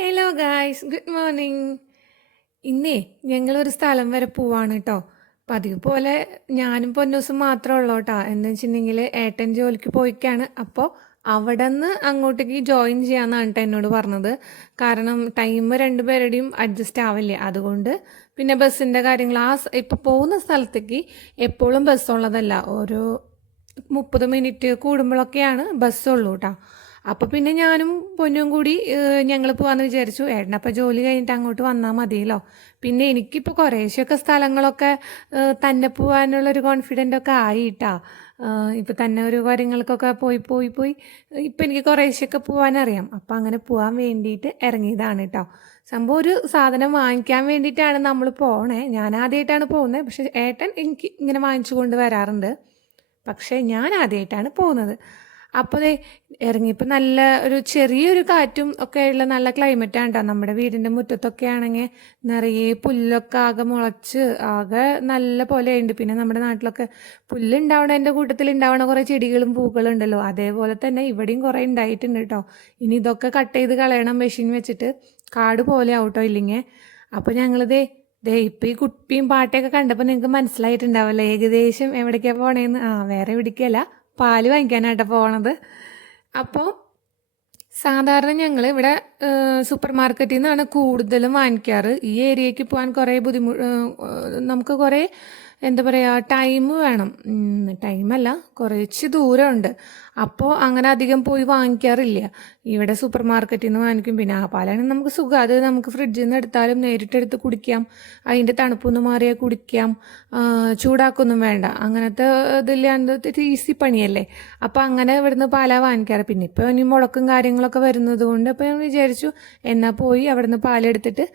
Hello guys, good morning. ഇന്നേ ഞങ്ങളൊരു സ്ഥലം വരെ പോവാണ് കേട്ടോ. പതിവ് പോലെ ഞാനും പൊന്നൂസും മാത്രമേ ഉള്ളൂ കേട്ടോ. എന്താ വെച്ചിട്ടുണ്ടെങ്കിൽ ഏട്ടൻ ജോലിക്ക് പോയിക്കാണ്. അപ്പോൾ അവിടെ നിന്ന് അങ്ങോട്ടേക്ക് ജോയിൻ ചെയ്യാമെന്നാണ് കേട്ടോ എന്നോട് പറഞ്ഞത്. കാരണം ടൈം രണ്ടുപേരുടെയും അഡ്ജസ്റ്റ് ആവില്ല. അതുകൊണ്ട് പിന്നെ ബസ്സിൻ്റെ കാര്യങ്ങൾ ഇപ്പോൾ പോകുന്ന സ്ഥലത്തേക്ക് എപ്പോഴും ബസ്സുള്ളതല്ല. ഓരോ 30 മിനിറ്റ് കൂടുമ്പോഴൊക്കെയാണ് ബസ്സുള്ളൂ കേട്ടോ. അപ്പോൾ പിന്നെ ഞാനും പൊന്നും കൂടി ഞങ്ങൾ പോകാമെന്ന് വിചാരിച്ചു. ഏട്ടനപ്പോൾ ജോലി കഴിഞ്ഞിട്ട് അങ്ങോട്ട് വന്നാൽ മതിയല്ലോ. പിന്നെ എനിക്കിപ്പോൾ കുറേശ്ശൊക്കെ സ്ഥലങ്ങളൊക്കെ തന്നെ പോകാനുള്ളൊരു കോൺഫിഡൻ്റ് ഒക്കെ ആയിട്ടാ. ഇപ്പോൾ തന്നെ ഒരു കാര്യങ്ങൾക്കൊക്കെ പോയി പോയി പോയി ഇപ്പം എനിക്ക് കുറേശ്ശൊക്കെ പോകാനറിയാം. അപ്പം അങ്ങനെ പോകാൻ വേണ്ടിയിട്ട് ഇറങ്ങിയതാണ് കേട്ടോ. സംഭവം ഒരു സാധനം വാങ്ങിക്കാൻ വേണ്ടിയിട്ടാണ് നമ്മൾ പോണേ. ഞാൻ ആദ്യമായിട്ടാണ് പോകുന്നത്. പക്ഷേ ഏട്ടൻ എനിക്ക് ഇങ്ങനെ വാങ്ങിച്ചു കൊണ്ട് വരാറുണ്ട്. പക്ഷേ ഞാൻ ആദ്യമായിട്ടാണ് പോകുന്നത്. അപ്പോൾ ദേ ഇറങ്ങിയപ്പോൾ നല്ല ഒരു ചെറിയൊരു കാറ്റും ഒക്കെ ഉള്ള നല്ല ക്ലൈമറ്റാണ് കേട്ടോ. നമ്മുടെ വീടിൻ്റെ മുറ്റത്തൊക്കെ ആണെങ്കിൽ നിറയെ പുല്ലൊക്കെ ആകെ മുളച്ച് ആകെ നല്ല പോലെ ഉണ്ട്. പിന്നെ നമ്മുടെ നാട്ടിലൊക്കെ പുല്ലുണ്ടാവണതിൻ്റെ കൂട്ടത്തിൽ ഉണ്ടാവണ കുറേ ചെടികളും പൂക്കളും ഉണ്ടല്ലോ, അതേപോലെ തന്നെ ഇവിടെയും കുറേ ഉണ്ടായിട്ടുണ്ട് കേട്ടോ. ഇനി ഇതൊക്കെ കട്ട് ചെയ്ത് കളയണം മെഷീൻ വെച്ചിട്ട്. കാട് പോലെ ആവട്ടോ ഇല്ലെങ്കിൽ. അപ്പോൾ ഞങ്ങളിതേ ഇപ്പം ഈ കുപ്പിയും പാട്ടയൊക്കെ കണ്ടപ്പോൾ നിങ്ങൾക്ക് മനസ്സിലായിട്ടുണ്ടാവില്ല ഏകദേശം എവിടേക്കാണ് പോണേന്ന്. വേറെ എവിടേക്കല്ല, പാല് വാങ്ങിക്കാനായിട്ടാണ് പോണത്. അപ്പോൾ സാധാരണ ഞങ്ങൾ ഇവിടെ സൂപ്പർ മാർക്കറ്റിൽ നിന്നാണ് കൂടുതലും വാങ്ങിക്കാറ്. ഈ ഏരിയയ്ക്ക് പോകാൻ കുറേ നമുക്ക് കുറേ എന്താ പറയുക, ടൈം വേണം. ടൈമല്ല, കുറച്ച് ദൂരമുണ്ട്. അപ്പോൾ അങ്ങനെ അധികം പോയി വാങ്ങിക്കാറില്ല. ഇവിടെ സൂപ്പർ മാർക്കറ്റിൽ നിന്ന് വാങ്ങിക്കും. പിന്നെ ആ പാലാണെങ്കിൽ നമുക്ക് സുഖം. അത് നമുക്ക് ഫ്രിഡ്ജിൽ നിന്ന് എടുത്താലും നേരിട്ടെടുത്ത് കുടിക്കാം. അതിൻ്റെ തണുപ്പൊന്ന് മാറിയാൽ കുടിക്കാം. ചൂടാക്കൊന്നും വേണ്ട. അങ്ങനത്തെ ഇതില്ലാണ്ട് ഈസി പണിയല്ലേ. അപ്പോൾ അങ്ങനെ ഇവിടുന്ന് പാലാ വാങ്ങിക്കാറ്. പിന്നെ ഇപ്പോൾ ഇനി മുടക്കും കാര്യങ്ങളൊക്കെ വരുന്നത് കൊണ്ട് അപ്പോൾ ഞാൻ വിചാരിച്ചു എന്നാൽ പോയി അവിടുന്ന് പാലെടുത്തിട്ട്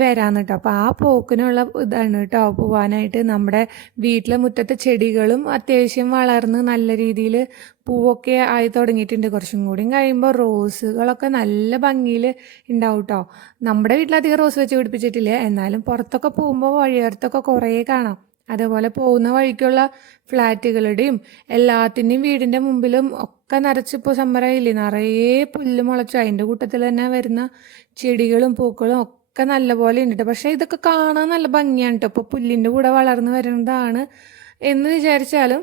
വരാമെന്ന് കേട്ടോ. അപ്പോൾ ആ പോക്കിനുള്ള ഇതാണ് കേട്ടോ പോവാനായിട്ട്. നമ്മുടെ വീട്ടിലെ മുറ്റത്തെ ചെടികളും അത്യാവശ്യം വളർന്ന് നല്ല രീതിയിൽ പൂവൊക്കെ ആയി തുടങ്ങിയിട്ടുണ്ട്. കുറച്ചും കൂടി കഴിയുമ്പോൾ റോസുകളൊക്കെ നല്ല ഭംഗിയിൽ ഉണ്ടാവും കേട്ടോ. നമ്മുടെ വീട്ടിലധികം റോസ് വെച്ച് പിടിപ്പിച്ചിട്ടില്ല, എന്നാലും പുറത്തൊക്കെ പോകുമ്പോൾ വഴിയോരത്തൊക്കെ കുറേ കാണാം. അതേപോലെ പോകുന്ന വഴിക്കുള്ള ഫ്ലാറ്റുകളുടെയും എല്ലാത്തിൻ്റെയും വീടിൻ്റെ മുമ്പിലും ഒക്കെ നിറച്ചിപ്പോൾ സമ്മറായില്ലേ, നിറയെ പുല്ല് മുളച്ചു. അതിൻ്റെ കൂട്ടത്തിൽ തന്നെ വരുന്ന ചെടികളും പൂക്കളും ഒക്കെ നല്ല പോലെ ഉണ്ട്. പക്ഷേ ഇതൊക്കെ കാണാൻ നല്ല ഭംഗിയാണ് കേട്ടോ. ഇപ്പോൾ പുല്ലിൻ്റെ കൂടെ വളർന്നു വരുന്നതാണ് എന്ന് വിചാരിച്ചാലും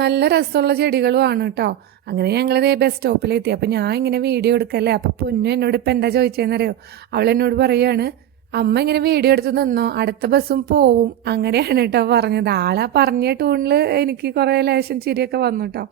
നല്ല രസമുള്ള ചെടികളുമാണ് കേട്ടോ. അങ്ങനെ ഞങ്ങളിതേ ബസ് സ്റ്റോപ്പിലെത്തി. അപ്പോൾ ഞാൻ ഇങ്ങനെ വീഡിയോ എടുക്കല്ലേ. അപ്പോൾ പൊന്നു എന്നോട് ഇപ്പം എന്താ ചോദിച്ചതെന്നറിയോ, അവളെന്നോട് പറയുകയാണ്, അമ്മ ഇങ്ങനെ വീഡിയോ എടുത്ത് നിന്നോ, അടുത്ത ബസ്സും പോവും. അങ്ങനെയാണ് കേട്ടോ പറഞ്ഞത്. ആളാ പറഞ്ഞ ടൂണിൽ എനിക്ക് കുറേ ലേശം ചിരിയൊക്കെ വന്നു കേട്ടോ.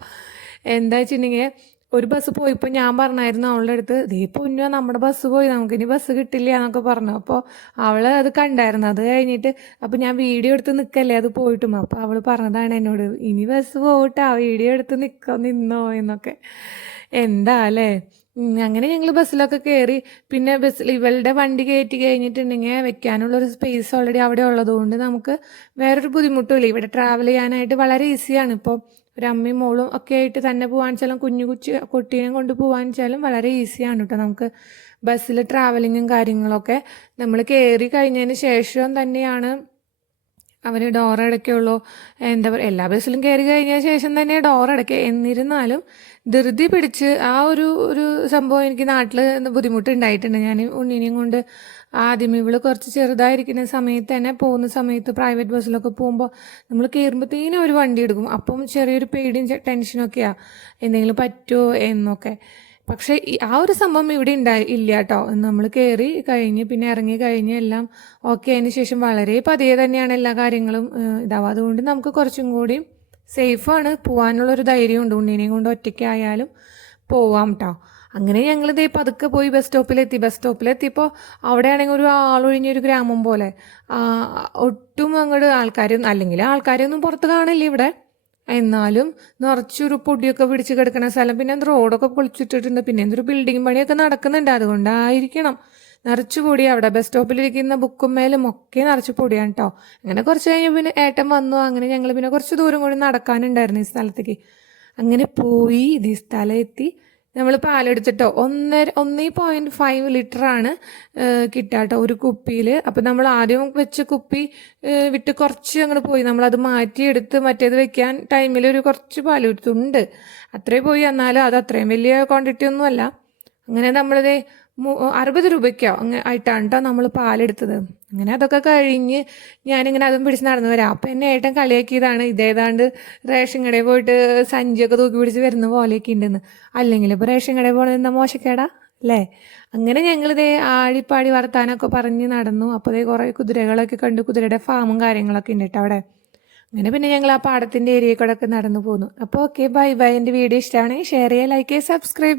എന്താ വെച്ചിട്ടുണ്ടെങ്കിൽ ഒരു ബസ് പോയിപ്പോൾ ഞാൻ പറഞ്ഞായിരുന്നു അവളുടെ അടുത്ത്, പൊന്നു നമ്മുടെ ബസ് പോയി, നമുക്കിനി ബസ് കിട്ടില്ല എന്നൊക്കെ പറഞ്ഞു. അപ്പോൾ അവൾ അത് കണ്ടായിരുന്നു. അത് കഴിഞ്ഞിട്ട് അപ്പോൾ ഞാൻ വീഡിയോ എടുത്ത് നിൽക്കല്ലേ അത് പോയിട്ടും. അപ്പോൾ അവൾ പറഞ്ഞതാണ് എന്നോട്, ഇനി ബസ് പോകട്ടാ, വീഡിയോ എടുത്ത് നിന്നോ എന്നൊക്കെ. എന്താ അല്ലേ. അങ്ങനെ ഞങ്ങൾ ബസ്സിലൊക്കെ കയറി. പിന്നെ ബസ്സിൽ ഇവളുടെ വണ്ടി കയറ്റി കഴിഞ്ഞിട്ടുണ്ടെങ്കിൽ വെക്കാനുള്ളൊരു സ്പേസ് ഓൾറെഡി അവിടെ ഉള്ളതുകൊണ്ട് നമുക്ക് വേറൊരു ബുദ്ധിമുട്ടുമില്ല. ഇവിടെ ട്രാവൽ ചെയ്യാനായിട്ട് വളരെ ഈസിയാണ്. ഇപ്പോൾ ഒരു അമ്മയും മോളും ഒക്കെ ആയിട്ട് തന്നെ പോകാൻ വെച്ചാലും കുട്ടീനെ കൊണ്ട് പോകാൻ വെച്ചാലും വളരെ ഈസിയാണ് കേട്ടോ. നമുക്ക് ബസ്സിൽ ട്രാവലിങ്ങും കാര്യങ്ങളൊക്കെ നമ്മൾ കയറി കഴിഞ്ഞതിന് ശേഷം തന്നെയാണ് അവർ ഡോർ അടയ്ക്കുള്ളൂ. എന്താ പറയുക, എല്ലാ ബസ്സിലും കയറി കഴിഞ്ഞ ശേഷം തന്നെ ഡോർ അടയ്ക്കുക. എന്നിരുന്നാലും ധൃതി പിടിച്ച് ഒരു സംഭവം എനിക്ക് നാട്ടിൽ ബുദ്ധിമുട്ടുണ്ടായിട്ടുണ്ട്. ഞാൻ ഉണ്ണീനെയും കൊണ്ട് ആദ്യം ഇവള് കുറച്ച് ചെറുതായിരിക്കുന്ന സമയത്ത് തന്നെ പോകുന്ന സമയത്ത് പ്രൈവറ്റ് ബസ്സിലൊക്കെ പോകുമ്പോൾ നമ്മൾ കയറുമ്പോഴത്തേനും ഒരു വണ്ടി എടുക്കും. അപ്പം ചെറിയൊരു പേടിയും ടെൻഷനൊക്കെയാണ്, എന്തെങ്കിലും പറ്റുമോ എന്നൊക്കെ. പക്ഷേ ആ ഒരു സംഭവം ഇവിടെ ഇല്ല കേട്ടോ. നമ്മൾ കയറി കഴിഞ്ഞ് പിന്നെ ഇറങ്ങി കഴിഞ്ഞ് എല്ലാം ഓക്കെ അതിന് ശേഷം വളരെ പതിയെ തന്നെയാണ് എല്ലാ കാര്യങ്ങളും ഇതാവുക. അതുകൊണ്ട് നമുക്ക് കുറച്ചും കൂടി സേഫാണ്, പോകാനുള്ളൊരു ധൈര്യമുണ്ട്. ഉണ്ണീനെയും കൊണ്ട് ഒറ്റയ്ക്കായാലും പോവാം കേട്ടോ. അങ്ങനെ ഞങ്ങളിതേ പതുക്കെ പോയി ബസ് സ്റ്റോപ്പിലെത്തിയപ്പോൾ അവിടെയാണെങ്കിൽ ഒരു ആളൊഴിഞ്ഞൊരു ഗ്രാമം പോലെ. ഒട്ടും അങ്ങോട്ട് ആൾക്കാരൊന്നും പുറത്ത് കാണില്ല ഇവിടെ. എന്നാലും നിറച്ചൊരു പൊടിയൊക്കെ പിടിച്ച് കിടക്കുന്ന സ്ഥലം. പിന്നെ റോഡൊക്കെ പൊളിച്ചിട്ടിട്ടുണ്ട്. പിന്നെ എന്തൊരു ബിൽഡിംഗ് പണിയൊക്കെ നടക്കുന്നുണ്ട്. അതുകൊണ്ടായിരിക്കണം നിറച്ചു പൊടി. അവിടെ ബസ് സ്റ്റോപ്പിലിരിക്കുന്ന ബുക്കും മേലും ഒക്കെ നിറച്ച് പൊടിയാണ് കേട്ടോ. അങ്ങനെ കുറച്ച് കഴിഞ്ഞ് പിന്നെ ഏട്ടൻ വന്നു. അങ്ങനെ ഞങ്ങൾ പിന്നെ കുറച്ച് ദൂരം കൂടി നടക്കാനുണ്ടായിരുന്നു ഈ സ്ഥലത്തേക്ക്. അങ്ങനെ പോയി ഈ സ്ഥലം എത്തി. നമ്മൾ പാലെടുത്തിട്ടോ 1.5 ലിറ്ററാണ് കിട്ടാട്ടോ ഒരു കുപ്പിയിൽ. അപ്പോൾ നമ്മൾ ആദ്യം വെച്ച കുപ്പി വിട്ട് കുറച്ച് അങ്ങോട്ട് പോയി. നമ്മളത് മാറ്റിയെടുത്ത് മറ്റേത് വെക്കാൻ ടൈമിൽ ഒരു കുറച്ച് പാലെടുത്തുണ്ട്. അത്രയും പോയി. എന്നാലും അത് അത്രയും വലിയ ക്വാണ്ടിറ്റി ഒന്നുമല്ല. അങ്ങനെ നമ്മളിത് 60 രൂപയ്ക്കോ അങ്ങനെ ആയിട്ടാണ് കേട്ടോ നമ്മൾ പാലെടുത്തത്. അങ്ങനെ അതൊക്കെ കഴിഞ്ഞ് ഞാനിങ്ങനെ അതും പിടിച്ച് നടന്നു വരാം. അപ്പം എന്നെ ഏട്ടൻ കളിയാക്കിയതാണ്, ഇതേതാണ്ട് റേഷൻ കടയിൽ പോയിട്ട് സഞ്ചിയൊക്കെ തൂക്കി പിടിച്ച് വരുന്ന പോലെയൊക്കെ ഉണ്ടെന്ന്. അല്ലെങ്കിൽ ഇപ്പോൾ റേഷൻ കടയിൽ പോകണത് എന്താ മോശക്കേടാ അല്ലേ? അങ്ങനെ ഞങ്ങളിതേ ആടിപ്പാടി വർത്താനമൊക്കെ പറഞ്ഞ് നടന്നു. അപ്പോൾ ഇതേ കുറേ കുതിരകളൊക്കെ കണ്ടു. കുതിരയുടെ ഫാമും കാര്യങ്ങളൊക്കെ ഉണ്ട് കേട്ടോ അവിടെ. അങ്ങനെ പിന്നെ ഞങ്ങൾ ആ പാടത്തിൻ്റെ ഏരിയയിൽ കൂടെ ഒക്കെ നടന്നു പോന്നു. അപ്പോൾ ഓക്കെ, ബൈ ബൈ. എൻ്റെ വീഡിയോ ഇഷ്ടമാണെങ്കിൽ ഷെയർ ചെയ്യുക, ലൈക്ക് ചെയ്യുക, സബ്സ്ക്രൈബ് ചെയ്യുക.